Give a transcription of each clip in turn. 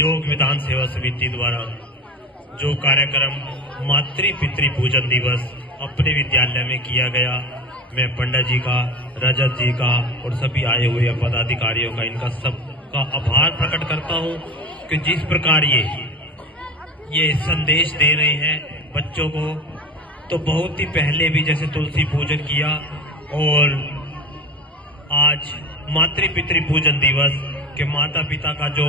योग विधान सेवा समिति द्वारा जो कार्यक्रम मातृ पितृ पूजन दिवस अपने विद्यालय में किया गया, मैं पंडित जी का, रजत जी का और सभी आए हुए पदाधिकारियों का, इनका सबका आभार प्रकट करता हूं कि जिस प्रकार ये संदेश दे रहे हैं बच्चों को। तो बहुत ही पहले भी जैसे तुलसी पूजन किया और आज मातृ पितृ पूजन दिवस के माता पिता का जो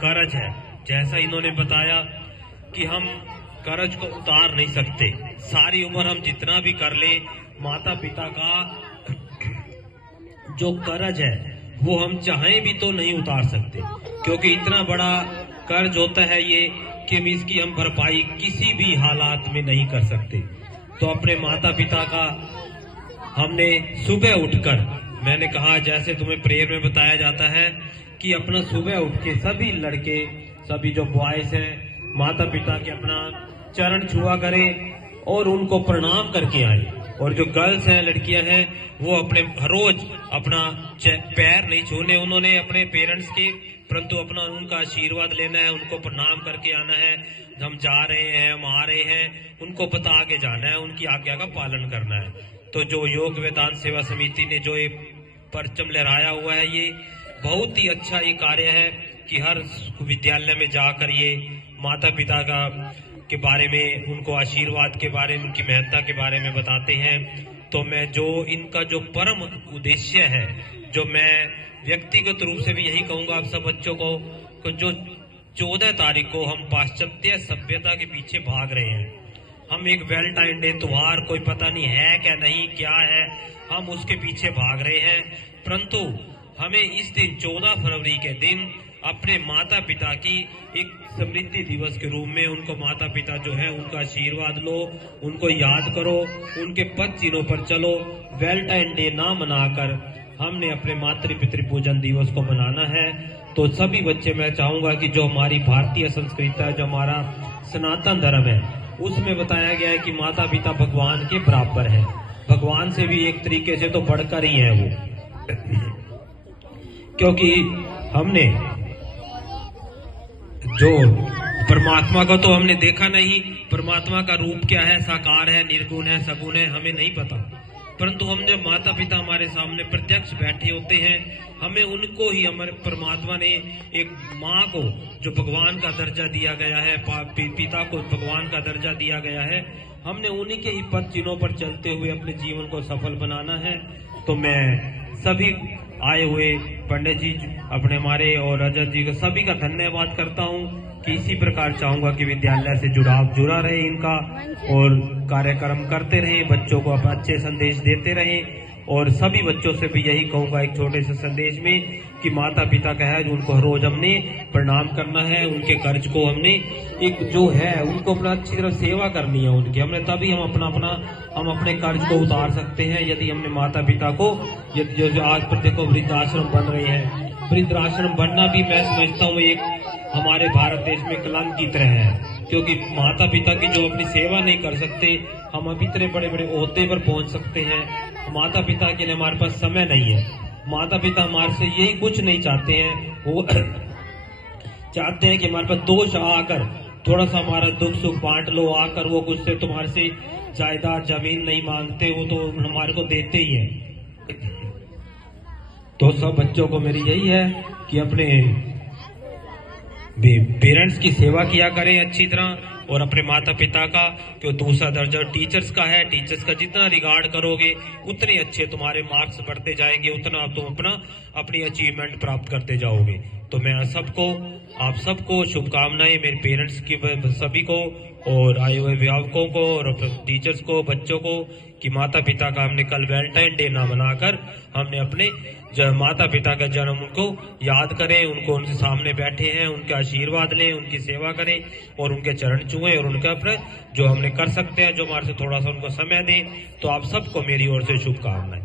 कर्ज है, जैसा इन्होंने बताया कि हम कर्ज को उतार नहीं सकते, सारी उम्र हम जितना भी कर ले, माता पिता का जो कर्ज है वो हम चाहें भी तो नहीं उतार सकते, क्योंकि इतना बड़ा कर्ज होता है ये कि इसकी हम भरपाई किसी भी हालात में नहीं कर सकते। तो अपने माता पिता का हमने सुबह उठकर, मैंने कहा जैसे तुम्हें प्रेयर में बताया जाता है कि अपना सुबह उठ के सभी लड़के, सभी जो बॉयज हैं, माता पिता के अपना चरण छुआ करें और उनको प्रणाम करके आए। और जो गर्ल्स हैं, लड़कियां हैं, वो अपने हर रोज अपना पैर नहीं छूने उन्होंने अपने पेरेंट्स के, परंतु अपना उनका आशीर्वाद लेना है, उनको प्रणाम करके आना है। हम जा रहे हैं, हम आ रहे हैं, उनको पता आगे जाना है, उनकी आज्ञा का पालन करना है। तो जो योग वेदांत सेवा समिति ने जो ये परचम लहराया हुआ है, ये बहुत ही अच्छा ये कार्य है कि हर विद्यालय में जाकर ये माता पिता के बारे में, उनको आशीर्वाद के बारे में, उनकी महत्ता के बारे में बताते हैं। तो मैं जो इनका जो परम उद्देश्य है, जो मैं व्यक्तिगत रूप से भी यही कहूंगा आप सब बच्चों को, जो 14 तारीख को हम पाश्चात्य सभ्यता के पीछे भाग रहे हैं, हम एक वैलेंटाइन डे त्योहार, कोई पता नहीं है क्या नहीं क्या है, हम उसके पीछे भाग रहे हैं। परंतु हमें इस दिन 14 फरवरी के दिन अपने माता पिता की एक स्मृति दिवस के रूप में, उनको माता पिता जो है उनका आशीर्वाद लो, उनको याद करो, उनके पद चिन्हों पर चलो। वैलेंटाइन डे ना मनाकर हमने अपने मातृ पितृ पूजन दिवस को मनाना है। तो सभी बच्चे, मैं चाहूंगा कि जो हमारी भारतीय संस्कृति है, जो हमारा सनातन धर्म है, उसमें बताया गया है कि माता पिता भगवान के बराबर है, भगवान से भी एक तरीके से तो बढ़कर ही है वो, क्योंकि हमने जो परमात्मा को तो हमने देखा नहीं, परमात्मा का रूप क्या है, साकार है, निर्गुण है, सगुण है, हमें नहीं पता। परंतु हम जब माता पिता हमारे सामने प्रत्यक्ष बैठे होते हैं, हमें उनको ही, हमारे परमात्मा ने एक माँ को जो भगवान का दर्जा दिया गया है, पिता को भगवान का दर्जा दिया गया है, हमने उन्हीं के ही पद चिन्हों पर चलते हुए अपने जीवन को सफल बनाना है। तो मैं सभी आए हुए पंडित जी, अपने हमारे और रजत जी का, सभी का धन्यवाद करता हूं कि इसी प्रकार चाहूंगा कि विद्यालय से जुड़ा रहे इनका, और कार्यक्रम करते रहे, बच्चों को अच्छे संदेश देते रहे। और सभी बच्चों से भी यही कहूंगा एक छोटे से संदेश में कि माता पिता का है, उनको हर रोज हमने प्रणाम करना है, उनके कर्ज को हमने एक जो है उनको अपना अच्छी तरह सेवा करनी है उनकी, हमने तभी हम अपने कर्ज को उतार सकते हैं। यदि हमने माता पिता को, जो आज पर देखो वृद्धाश्रम बन रहे हैं, वृद्धाश्रम बनना भी मैं समझता हूँ एक हमारे भारत देश में कलंक की तरह है, क्योंकि माता पिता की जो अपनी सेवा नहीं कर सकते, हम अब इतने बड़े बड़े ओहदे पर पहुंच सकते हैं। माता पिता के लिए हमारे पास समय नहीं है। माता पिता हमारे से यही कुछ नहीं चाहते हैं, वो चाहते हैं कि हमारे पास दोष आकर थोड़ा सा हमारा दुख सुख बांट लो, आकर वो कुछ से तुम्हारे से जायदाद जमीन नहीं मांगते, वो तो हमारे को देते ही है। तो सब बच्चों को मेरी यही है कि अपने पेरेंट्स की सेवा किया करें अच्छी तरह, और अपने माता पिता का, जो दूसरा दर्जा टीचर्स का है, टीचर्स का जितना रिगार्ड करोगे उतने अच्छे तुम्हारे मार्क्स बढ़ते जाएंगे, उतना तुम अपनी अचीवमेंट प्राप्त करते जाओगे। तो मैं आप सबको शुभकामनाएं, मेरे पेरेंट्स की सभी को, और आए हुए अभिभावकों को, और टीचर्स को, बच्चों को, कि माता पिता का हमने कल वैलेंटाइन डे ना बनाकर हमने अपने माता पिता का जन्म उनको याद करें, उनको उनके सामने बैठे हैं, उनके आशीर्वाद लें, उनकी सेवा करें और उनके चरण छुएं, और उनका जो हमने कर सकते हैं, जो हमारे से थोड़ा सा उनको समय दें। तो आप सबको मेरी ओर से शुभकामनाएं।